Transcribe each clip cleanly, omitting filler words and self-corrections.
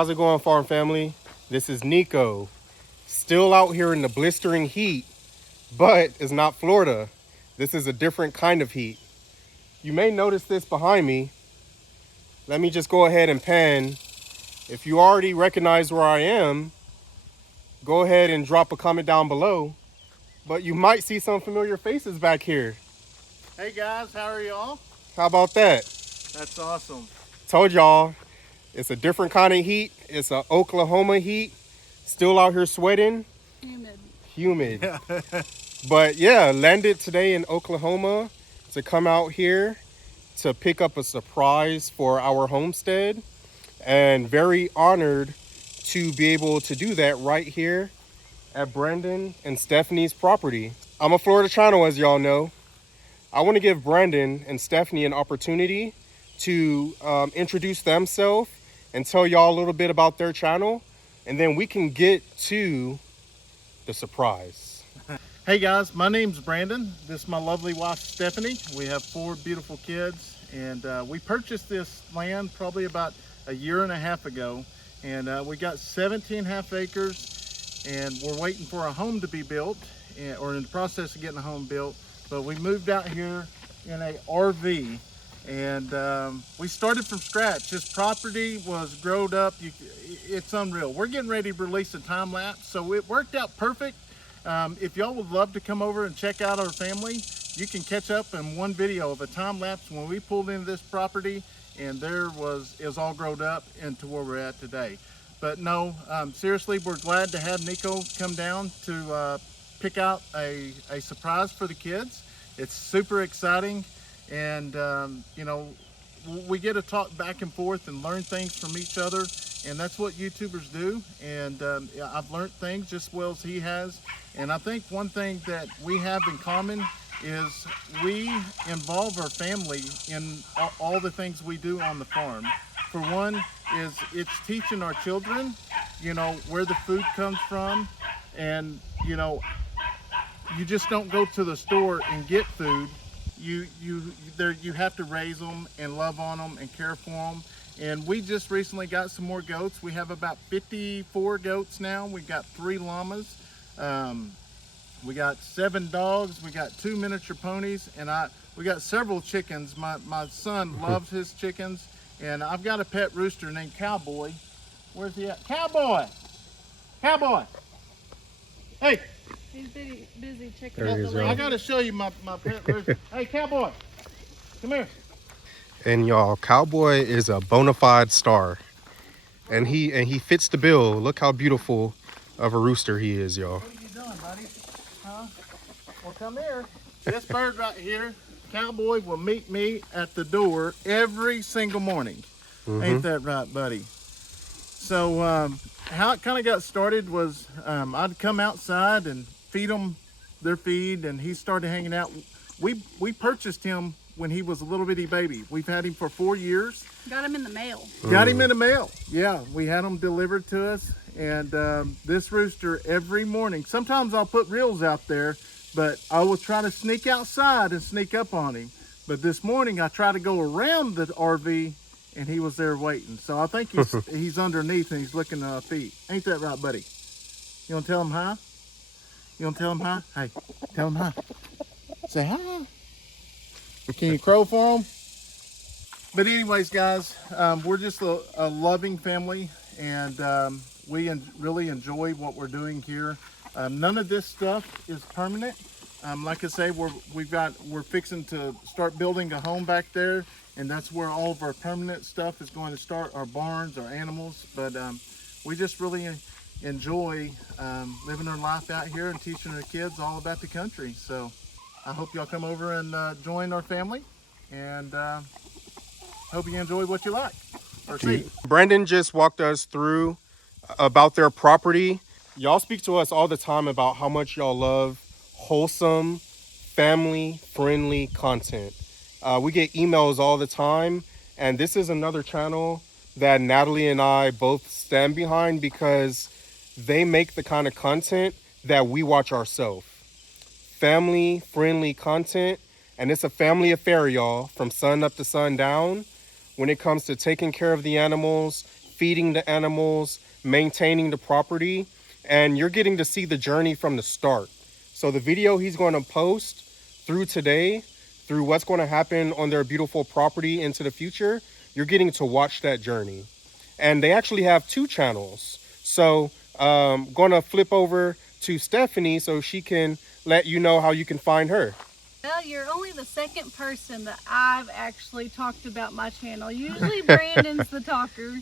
how's it going, farm family? This is Neco, still out here in the blistering heat, but it's not Florida. This is a different kind of heat. You may notice this behind me. Let me just go ahead and pan. If you already recognize where I am, go ahead and drop a comment down below. But you might see some familiar faces back here. Hey guys, how are y'all? How about that? That's awesome. Told y'all, it's a different kind of heat. It's a Oklahoma heat. Still out here sweating. Humid. But yeah, landed today in Oklahoma to come out here to pick up a surprise for our homestead. And very honored to be able to do that right here at Brandon and Stephanie's property. I'm a Florida channel, as y'all know. I want to give Brandon and Stephanie an opportunity to introduce themselves and tell y'all a little bit about their channel, and then we can get to the surprise. Hey guys, my name's Brandon. This is my lovely wife Stephanie. We have 4 beautiful kids, and we purchased this land probably about a year and a half ago, and we got 17.5 acres, and we're waiting for a home to be built, or in the process of getting a home built. But we moved out here in a RV, and we started from scratch. This property was growed up. It's unreal. We're getting ready to release a time lapse, so it worked out perfect. If y'all would love to come over and check out our family, you can catch up in one video of a time lapse when we pulled into this property, and it was all grown up into where we're at today. But no, seriously, we're glad to have Neco come down to pick out a surprise for the kids. It's super exciting, and you know, we get to talk back and forth and learn things from each other, and that's what YouTubers do. And I've learned things just as well as he has. And I think one thing that we have in common is we involve our family in all the things we do on the farm. For one, is it's teaching our children, you know, where the food comes from, and you know, you just don't go to the store and get food. You have to raise them and love on them and care for them. And we just recently got some more goats. We have about 54 goats now. We got 3 llamas. We got 7 dogs. We got 2 miniature ponies, and we got several chickens. My son loves his chickens, and I've got a pet rooster named Cowboy. Where's he at? Cowboy! Cowboy! Hey! He's busy checking There out he the is, lady. y'all. I gotta show you my pet rooster. Hey, Cowboy! Come here. And y'all, Cowboy is a bona fide star, and he fits the bill. Look how beautiful of a rooster he is, y'all. What are you doing, buddy? Huh? Well, come here. This bird right here, Cowboy, will meet me at the door every single morning. Ain't that right, buddy? So how it kind of got started was I'd come outside and feed them their feed, and he started hanging out. We purchased him when he was a little bitty baby. We've had him for 4 years. Got him in the mail. Got him in the mail. Yeah, we had him delivered to us. And this rooster every morning, sometimes I'll put reels out there, but I will try to sneak outside and sneak up on him. But this morning I tried to go around the RV, and he was there waiting. So I think he's underneath and he's looking at our feet. Ain't that right, buddy? You want to tell him hi? You want to tell him hi? Hey, tell him hi. Say hi. Can you crow for him? But anyways, guys, we're just a loving family, and we really enjoy what we're doing here. None of this stuff is permanent. Like I say, we're fixing to start building a home back there, and that's where all of our permanent stuff is going to start, our barns, our animals. But we just really enjoy living our life out here and teaching our kids all about the country. So I hope y'all come over and join our family, and hope you enjoy what you like or see. Brandon just walked us through about their property. Y'all speak to us all the time about how much y'all love wholesome, family-friendly content. We get emails all the time, and this is another channel that Natalie and I both stand behind because they make the kind of content that we watch ourselves. Family-friendly content, and it's a family affair, y'all, from sun up to sundown. When it comes to taking care of the animals, feeding the animals, maintaining the property, and you're getting to see the journey from the start. So the video he's going to post through today, through what's going to happen on their beautiful property into the future, you're getting to watch that journey. And they actually have 2 channels. So going to flip over to Stephanie so she can let you know how you can find her. Well, you're only the second person that I've actually talked about my channel. Usually Brandon's the talker,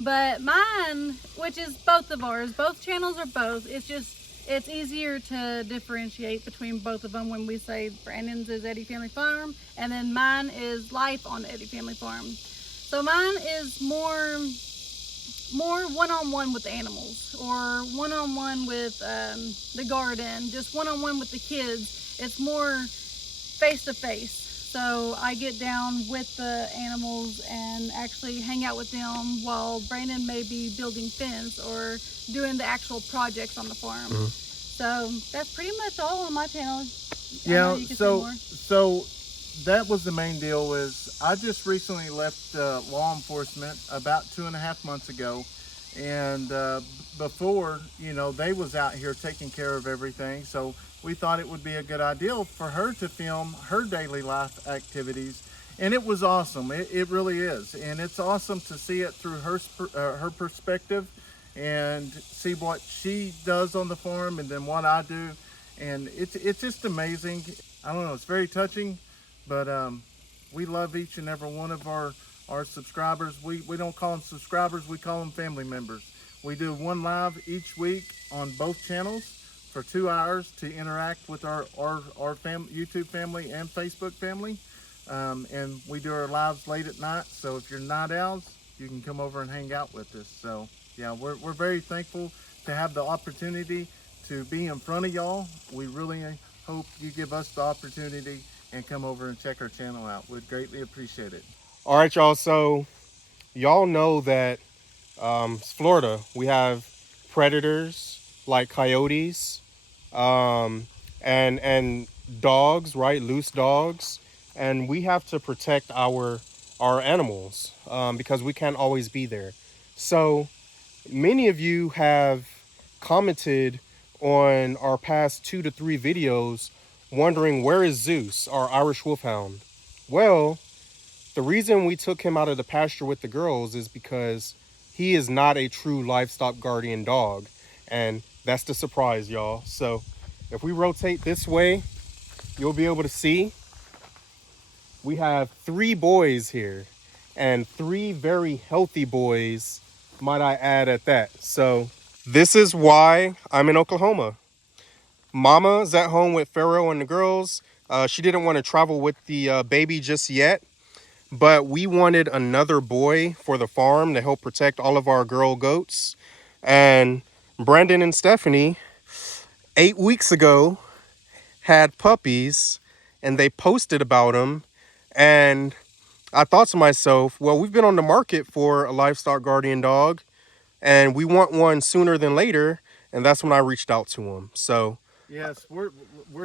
but mine, which is both of ours, both channels are both. It's easier to differentiate between both of them when we say Brandon's is Eddy Family Farm and then mine is Life on Eddy Family Farm. So mine is more one-on-one with animals, or one-on-one with the garden, just one-on-one with the kids. It's more face-to-face. So I get down with the animals and actually hang out with them while Brandon may be building fence or doing the actual projects on the farm. So that's pretty much all on my channel. Yeah, so that was the main deal. Is I just recently left law enforcement about 2.5 months ago, and before, you know, they was out here taking care of everything. So we thought it would be a good idea for her to film her daily life activities, and it was awesome. It really is, and it's awesome to see it through her perspective and see what she does on the farm and then what I do, and it's just amazing. I don't know, it's very touching. But we love each and every one of our subscribers. We don't call them subscribers, we call them family members. We do 1 live each week on both channels for 2 hours to interact with our YouTube family and Facebook family. And we do our lives late at night. So if you're night owls, you can come over and hang out with us. So yeah, we're very thankful to have the opportunity to be in front of y'all. We really hope you give us the opportunity and come over and check our channel out. We'd greatly appreciate it. All right, y'all. So y'all know that Florida, we have predators like coyotes and dogs, right? Loose dogs. And we have to protect our animals because we can't always be there. So many of you have commented on our past 2 to 3 videos wondering, where is Zeus, our Irish Wolfhound? Well, the reason we took him out of the pasture with the girls is because he is not a true livestock guardian dog. And that's the surprise, y'all. So if we rotate this way, you'll be able to see we have 3 boys here, and 3 very healthy boys, might I add at that. So this is why I'm in Oklahoma. Mama's at home with Pharaoh and the girls. She didn't want to travel with the baby just yet, but we wanted another boy for the farm to help protect all of our girl goats. And Brandon and Stephanie, 8 weeks ago, had puppies, and they posted about them. And I thought to myself, well, we've been on the market for a livestock guardian dog, and we want one sooner than later. And that's when I reached out to them. So yes, we're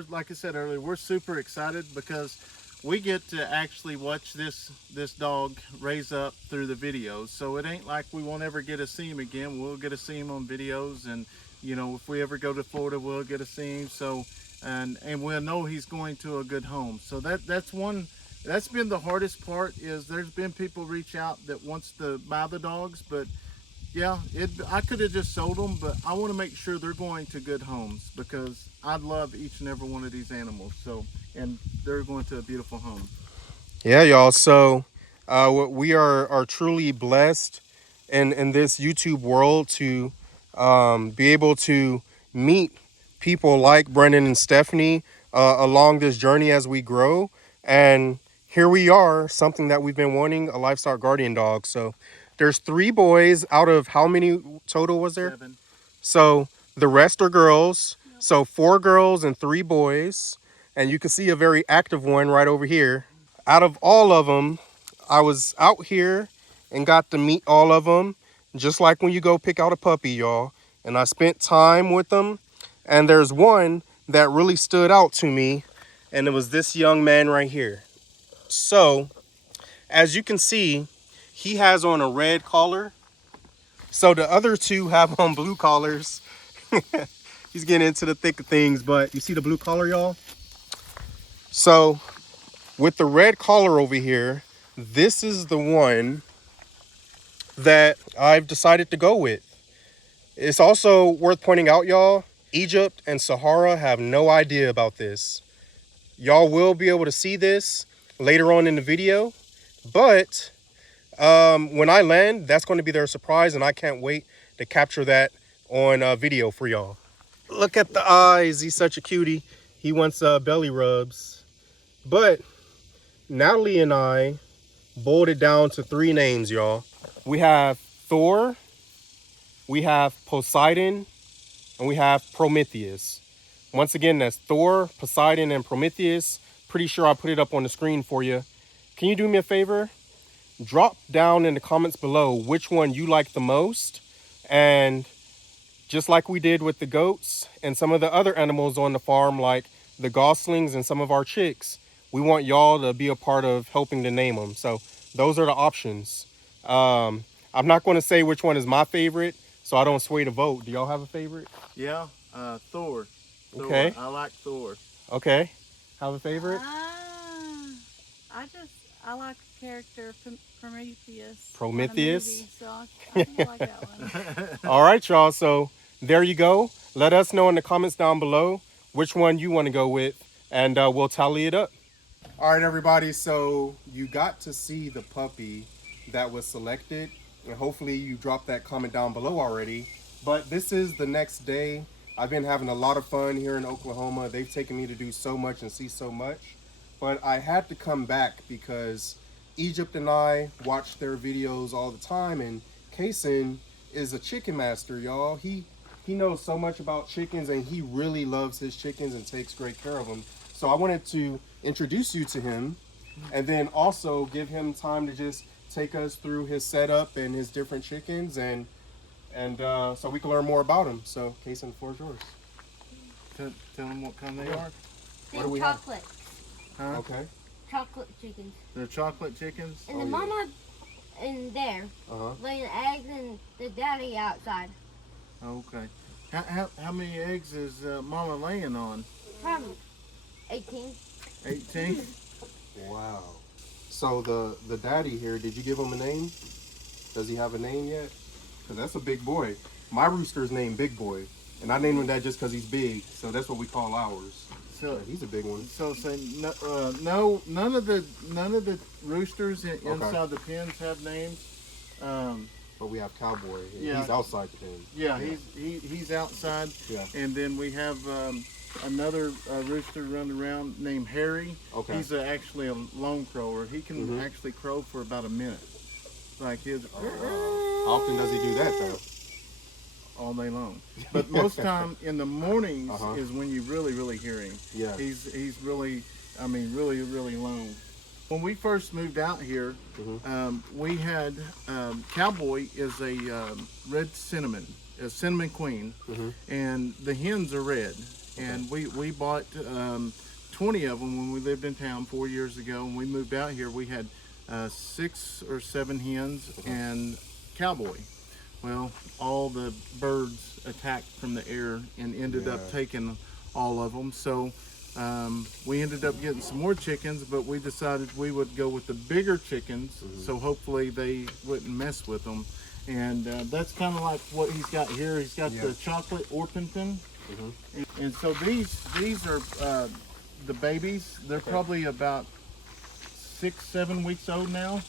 like I said earlier, we're super excited because we get to actually watch this dog raise up through the videos. So it ain't like we won't ever get to see him again. We'll get to see him on videos, and you know, if we ever go to Florida, we'll get to see him. So and we'll know he's going to a good home. So that's been the hardest part. Is there's been people reach out that wants to buy the dogs, but yeah, I could have just sold them, but I want to make sure they're going to good homes because I love each and every one of these animals. So, and they're going to a beautiful home. yeah, y'all. So we are truly blessed in this YouTube world to be able to meet people like Brendan and Stephanie along this journey as we grow. And here we are, something that we've been wanting, a livestock guardian dog. So there's 3 boys out of how many total was there? 7. So the rest are girls. Yep. So 4 girls and 3 boys. And you can see a very active one right over here. Out of all of them, I was out here and got to meet all of them, just like when you go pick out a puppy, y'all. And I spent time with them. And there's one that really stood out to me, and it was this young man right here. So as you can see, he has on a red collar, So the other two have on blue collars. He's getting into the thick of things, but you see the blue collar, y'all? So with the red collar over here, this is the one that I've decided to go with. It's also worth pointing out, y'all, Egypt and Sahara have no idea about this. Y'all will be able to see this later on in the video, but when I land, that's going to be their surprise, and I can't wait to capture that on video for y'all. Look at the eyes. He's such a cutie. He wants belly rubs. But Natalie and I boiled it down to 3 names, y'all. We have Thor, we have Poseidon, and we have Prometheus. Once again, that's Thor, Poseidon, and Prometheus. Pretty sure I put it up on the screen for you. Can you do me a favor? Drop down in the comments below which one you like the most. And just like we did with the goats and some of the other animals on the farm, like the goslings and some of our chicks, we want y'all to be a part of helping to name them. So those are the options. I'm not going to say which one is my favorite, so I don't sway the vote. Do y'all have a favorite? Yeah, Thor. Okay. I like Thor. Okay. Have a favorite? I like the character Prometheus. Prometheus? So I think I like that one. All right, y'all. So there you go. Let us know in the comments down below which one you want to go with, and we'll tally it up. All right, everybody. So you got to see the puppy that was selected, and hopefully you dropped that comment down below already. But this is the next day. I've been having a lot of fun here in Oklahoma. They've taken me to do so much and see so much. But I had to come back because Egypt and I watch their videos all the time, and Kason is a chicken master, y'all. He knows so much about chickens, and he really loves his chickens and takes great care of them. So I wanted to introduce you to him, and then also give him time to just take us through his setup and his different chickens, and so we can learn more about him. So Kason, the floor is yours. Tell them what kind they are. What do we chocolate. Huh? Okay. Chocolate chickens. They're chocolate chickens. And the mama in there laying eggs and the daddy outside. Okay. How many eggs is mama laying on? Probably 18. 18? Wow. So the daddy here, did you give him a name? Does he have a name yet? Because that's a big boy. My rooster's named Big Boy, and I named him that just because he's big. So that's what we call ours. So yeah, he's a big one. So say no, none of the roosters inside the pens have names. But we have Cowboy. Yeah. He's outside the pen. Yeah, he's outside. Yeah. And then we have another rooster running around named Harry. Okay. He's actually a lone crower. He can actually crow for about a minute. Like his. How often does he do that though? All day long. But most time in the mornings is when you really hear him. Yeah. He's really, I mean, really lone. When we first moved out here, we had Cowboy is a red cinnamon, a cinnamon queen, and the hens are red. And we bought 20 of them when we lived in town 4 years ago. When we moved out here, we had 6 or 7 hens and Cowboy. Well, all the birds attacked from the air and ended up taking all of them. So we ended up getting some more chickens, but we decided we would go with the bigger chickens, so hopefully they wouldn't mess with them. And that's kind of like what he's got here. He's got the chocolate Orpington. And so these are the babies. They're probably about 6-7 weeks old now.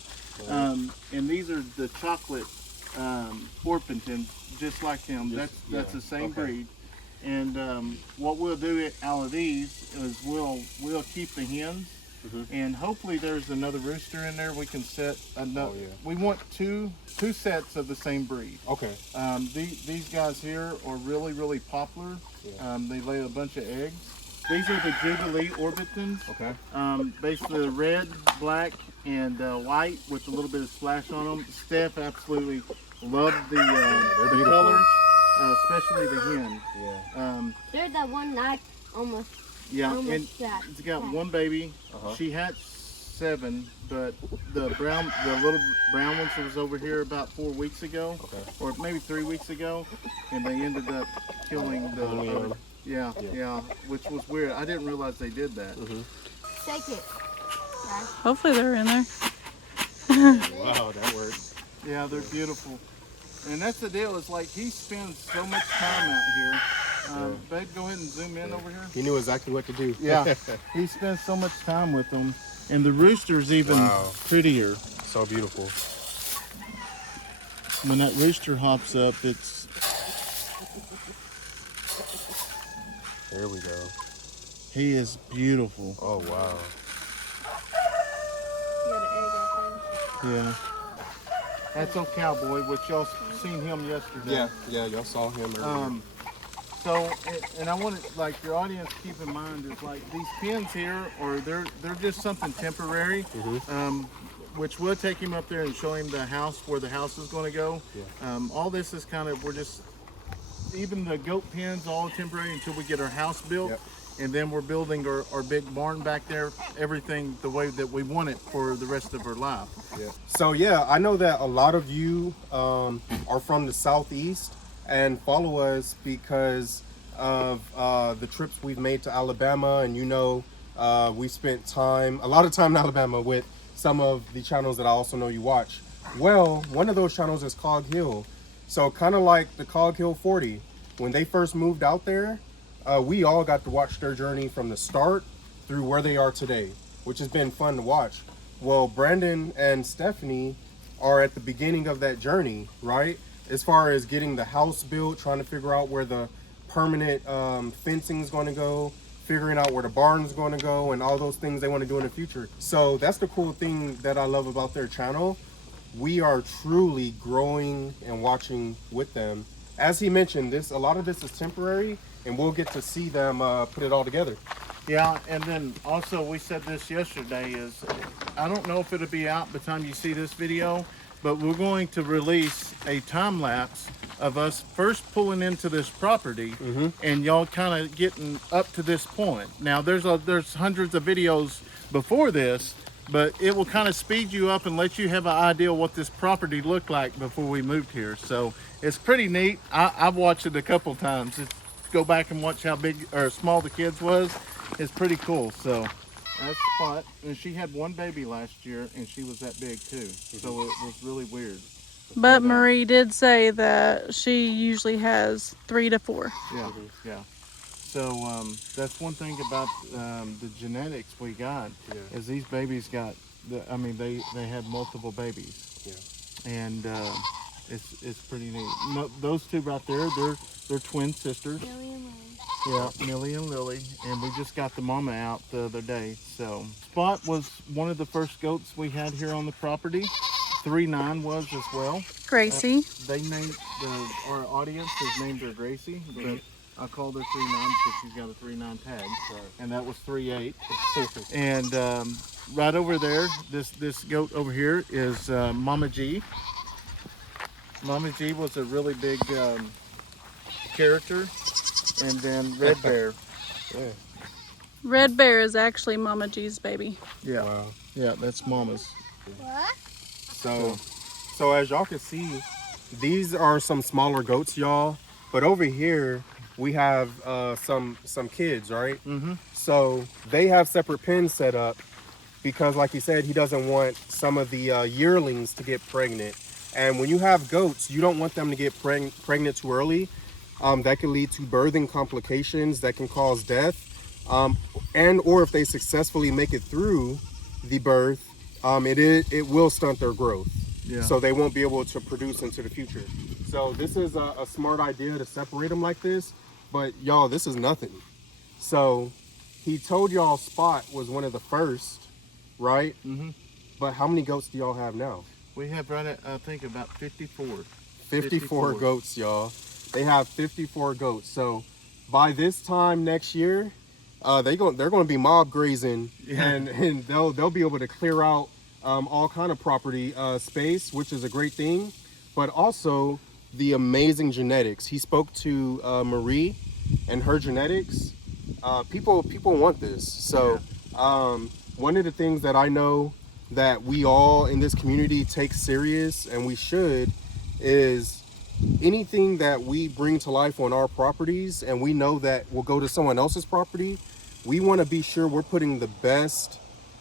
And these are the chocolate Orpington, just like them. That's the same breed. And what we'll do out of these is we'll keep the hens, and hopefully there's another rooster in there we can set another. We want two sets of the same breed. Okay. These guys here are really popular. They lay a bunch of eggs. These are the Jubilee Orbitons. Okay. Basically red, black, and white with a little bit of splash on them. Steph absolutely loved the colors, especially the hen. Yeah. There's that one night almost. Yeah, almost and it's got one baby. She hatched 7, but the little brown ones that was over here about 4 weeks ago, or maybe 3 weeks ago, and they ended up killing the other. Yeah, which was weird. I didn't realize they did that. Shake it. Hopefully they're in there. Wow, that worked. Yeah, they're beautiful. And that's the deal, is like he spends so much time out here. Babe, go ahead and zoom in over here. He knew exactly what to do. Yeah, he spends so much time with them. And the rooster's even prettier. So beautiful. When that rooster hops up, it's... There we go. He is beautiful. Oh, wow. Yeah. That's old Cowboy, which y'all seen him yesterday. Yeah, y'all saw him earlier. So, and I want to, like, your audience keep in mind is like these pens here, or they're just something temporary, which we'll take him up there and show him the house, where the house is going to go. All this is kind of, we're just, even the goat pens, all temporary until we get our house built. And then we're building our big barn back there, everything the way that we want it for the rest of our life. So yeah, I know that a lot of you are from the Southeast and follow us because of the trips we've made to Alabama, and we spent a lot of time in Alabama with some of the channels that I also know you watch. Well, one of those channels is Cog Hill. So kind of like the Cog Hill 40, when they first moved out there, we all got to watch their journey from the start through where they are today, which has been fun to watch. Well, Brandon and Stephanie are at the beginning of that journey, right? As far as getting the house built, trying to figure out where the permanent fencing is going to go, figuring out where the barn is going to go, and all those things they want to do in the future. So that's the cool thing that I love about their channel. We are truly growing and watching with them. As he mentioned, a lot of this is temporary, and we'll get to see them put it all together. Yeah, and then also we said this yesterday is, I don't know if it'll be out by the time you see this video, but we're going to release a time lapse of us first pulling into this property and y'all kind of getting up to this point. Now there's hundreds of videos before this, but it will kind of speed you up and let you have an idea what this property looked like before we moved here. So it's pretty neat. I've watched it a couple times. Go back and watch how big or small the kids was. It's pretty cool. So that's Spot, and she had one baby last year, and she was that big too. So it was really weird. But Marie did say that she usually has 3 to 4. Yeah. So that's one thing about the genetics we got is these babies got. They had multiple babies. And it's pretty neat. Those two right there, they're twin sisters. Millie and Lily. Yeah, Millie and Lily, and we just got the mama out the other day. So Spot was one of the first goats we had here on the property. 3-9 was as well. Gracie. They named our audience has named her Gracie, but I called her 3-9 because she's got a 3-9 tag, and that was 3-8. And right over there, this goat over here is Mama G. Mama G was a really big character, and then Red Bear. Red Bear is actually Mama G's baby. Yeah, yeah, that's Mama's. What? So as y'all can see, these are some smaller goats, y'all. But over here we have some kids, right? So they have separate pens set up because, like he said, he doesn't want some of the yearlings to get pregnant. And when you have goats, you don't want them to get pregnant too early. That can lead to birthing complications that can cause death. And or if they successfully make it through the birth, it will stunt their growth. So they won't be able to produce into the future. So this is a smart idea to separate them like this. But y'all, this is nothing. So he told y'all Spot was one of the first, right? But how many goats do y'all have now? We have right at, I think, about 54. 54 goats, y'all. They have 54 goats. So by this time next year, they're going to be mob grazing, and they'll be able to clear out all kind of property space, which is a great thing. But also the amazing genetics. He spoke to Marie and her genetics. People want this. So one of the things that I know that we all in this community take serious, and we should, is anything that we bring to life on our properties and we know that will go to someone else's property, we want to be sure we're putting the best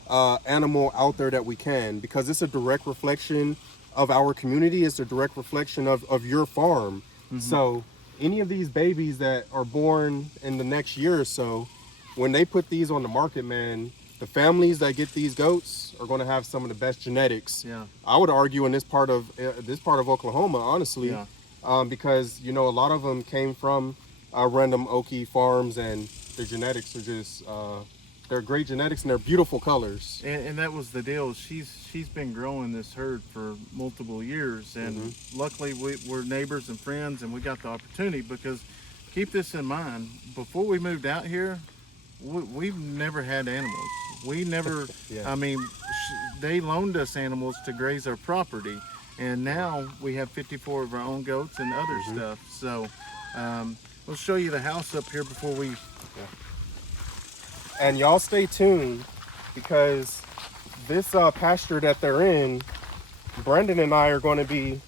animal out there that we can, because it's a direct reflection of our community. It's a direct reflection of your farm. So any of these babies that are born in the next year or so, when they put these on the market, man, the families that get these goats are going to have some of the best genetics. Yeah. I would argue in this part of Oklahoma, honestly, because you know a lot of them came from random Okie farms, and their genetics are just they're great genetics and they're beautiful colors. And that was the deal. She's been growing this herd for multiple years, and luckily we're neighbors and friends, and we got the opportunity. Because keep this in mind, before we moved out here, we've never had animals. We never, I mean, they loaned us animals to graze our property, and now we have 54 of our own goats and other stuff. So we'll show you the house up here before we... And y'all stay tuned, because this pasture that they're in, Brendan and I are going to be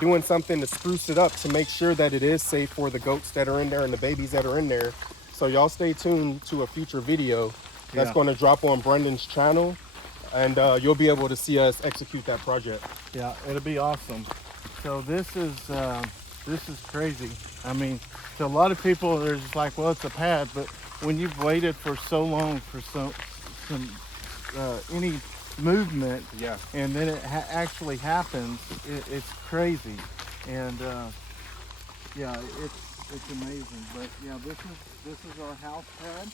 doing something to spruce it up to make sure that it is safe for the goats that are in there and the babies that are in there. So y'all stay tuned to a future video that's going to drop on Brendan's channel, and you'll be able to see us execute that project. Yeah, it'll be awesome. So this is crazy. I mean, to a lot of people, they're just like, well, it's a pad, but when you've waited for so long for any movement, and then it actually happens, it's crazy. And yeah, it's amazing. But yeah, this is our house pad.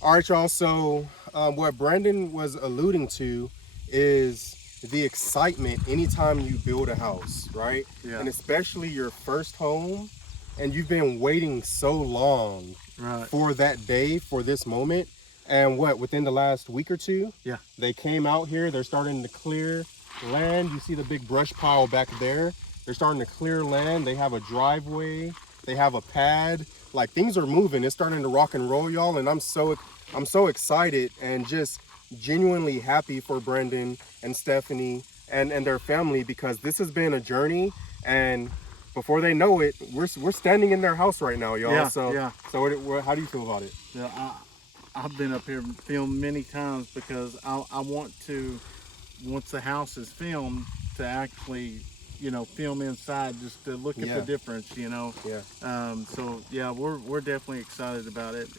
All right, y'all. So what Brendan was alluding to is the excitement anytime you build a house, right? Yeah. And especially your first home, and you've been waiting so long for that day, for this moment. And within the last week or two, they came out here. They're starting to clear land. You see the big brush pile back there. They're starting to clear land. They have a driveway. They have a pad. Like, things are moving. It's starting to rock and roll, y'all. And I'm so excited and just genuinely happy for Brendan and Stephanie and their family, because this has been a journey, and before they know it, we're standing in their house right now, y'all. So how do you feel about it? Yeah, I've been up here and filmed many times, because I want to, once the house is filmed, to actually, you know, film inside, just to look at the difference, you know. So yeah, we're definitely excited about it.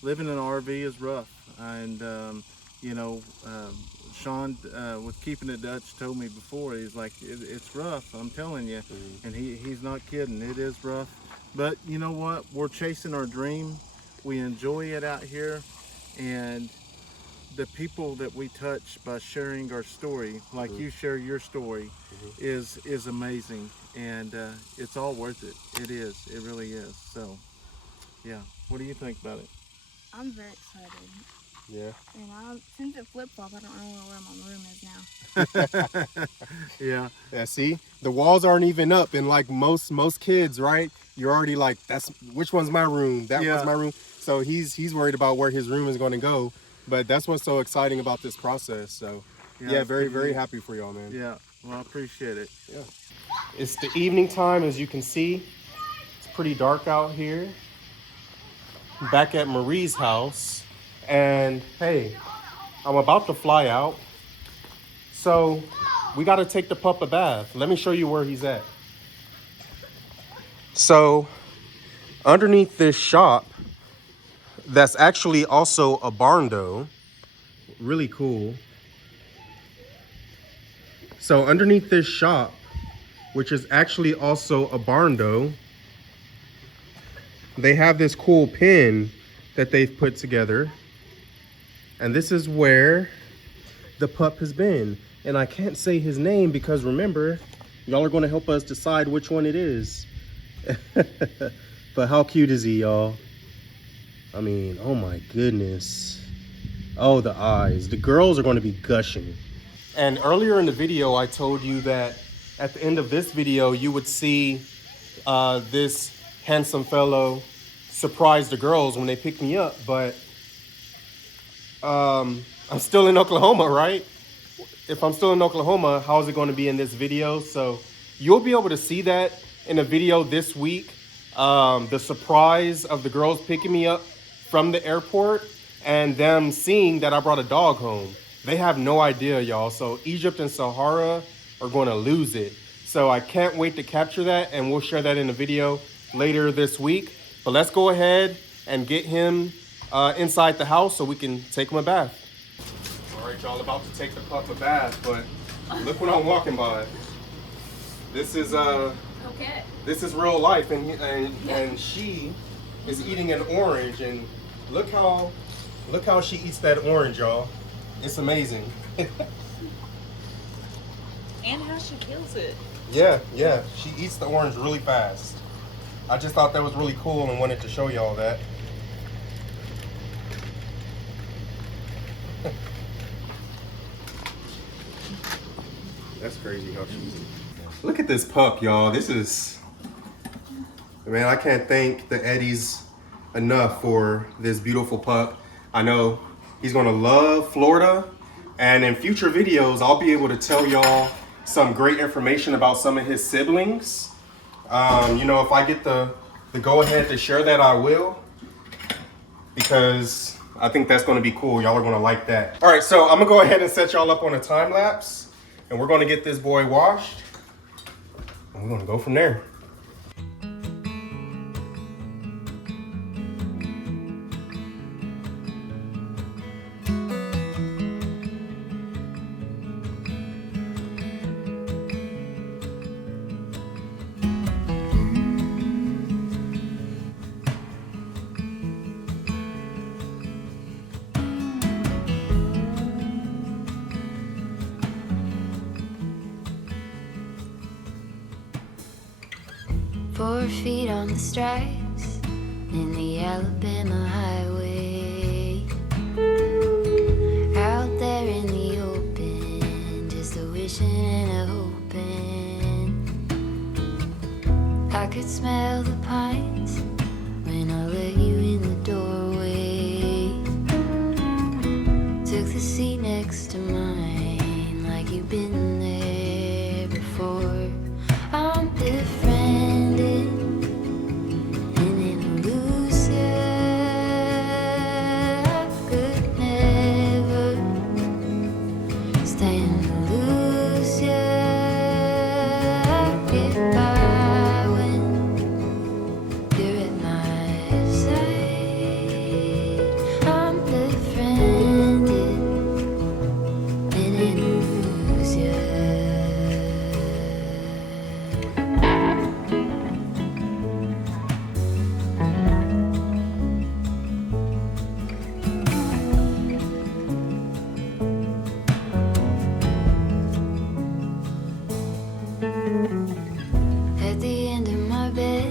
Living in an RV is rough, and you know, Sean with Keeping It Dutch told me before, he's like, it's rough, I'm telling you. And he's not kidding, it is rough. But you know what, we're chasing our dream. We enjoy it out here, and the people that we touch by sharing our story, like you share your story, is amazing, and it's all worth it. It is, it really is. So yeah, what do you think about it? I'm very excited. Yeah. And since it flip-flopped, I don't know where my room is now. Yeah, see? The walls aren't even up, and like most kids, right? You're already like, which one's my room? That one's my room. So he's worried about where his room is going to go. But that's what's so exciting about this process. So yeah, very, very happy for y'all, man. Yeah, well, I appreciate it. Yeah. It's the evening time, as you can see. It's pretty dark out here. Back at Marie's house, and hey, I'm about to fly out, so we got to take the pup a bath. Let me show you where he's at. So underneath this shop, that's actually also a barn dough, really cool. So underneath this shop, which is actually also a barn dough, they have this cool pin that they've put together, and this is where the pup has been. And I can't say his name because remember, y'all are going to help us decide which one it is. But how cute is he, y'all? I mean, oh my goodness. Oh, the eyes. The girls are going to be gushing. And earlier in the video, I told you that at the end of this video, you would see this handsome fellow surprise the girls when they pick me up, but I'm still in Oklahoma, right? If I'm still in Oklahoma, how is it going to be in this video? So you'll be able to see that in a video this week. The surprise of the girls picking me up from the airport and them seeing that I brought a dog home. They have no idea, y'all. So Egypt and Sahara are going to lose it. So I can't wait to capture that, and we'll share that in a video later this week. But let's go ahead and get him inside the house so we can take him a bath. All right, y'all, about to take the pup a bath, but look what I'm walking by. This is Okay. this is real life, and she is eating an orange, and look how she eats that orange, y'all. It's amazing. And how she kills it. Yeah, she eats the orange really fast. I just thought that was really cool and wanted to show y'all that. That's crazy how she's. Look at this pup, y'all. This is, man, I can't thank the Eddys enough for this beautiful pup. I know he's gonna love Florida, and in future videos, I'll be able to tell y'all some great information about some of his siblings. You know, if I get the go ahead to share that, I will, because I think that's gonna be cool. Y'all are gonna like that. All right, so I'm gonna go ahead and set y'all up on a time lapse, and we're gonna get this boy washed. I'm gonna go from there. Four feet on the stripes in the Alabama highway. Out there in the open, just a wishing and a hoping. I could smell the pines when I let you in the doorway. Took the seat next to mine like you've been there before. I'm befriended and in a loose I could never stand to lose ya. I get by when you're at my side. I'm befriended and in a lose ya. At the end of my bed,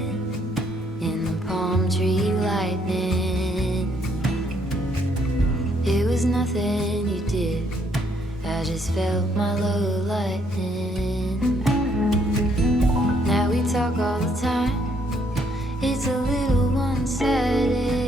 in the palm tree lightning, it was nothing you did, I just felt my low lightning. Now we talk all the time, it's a little one-sided.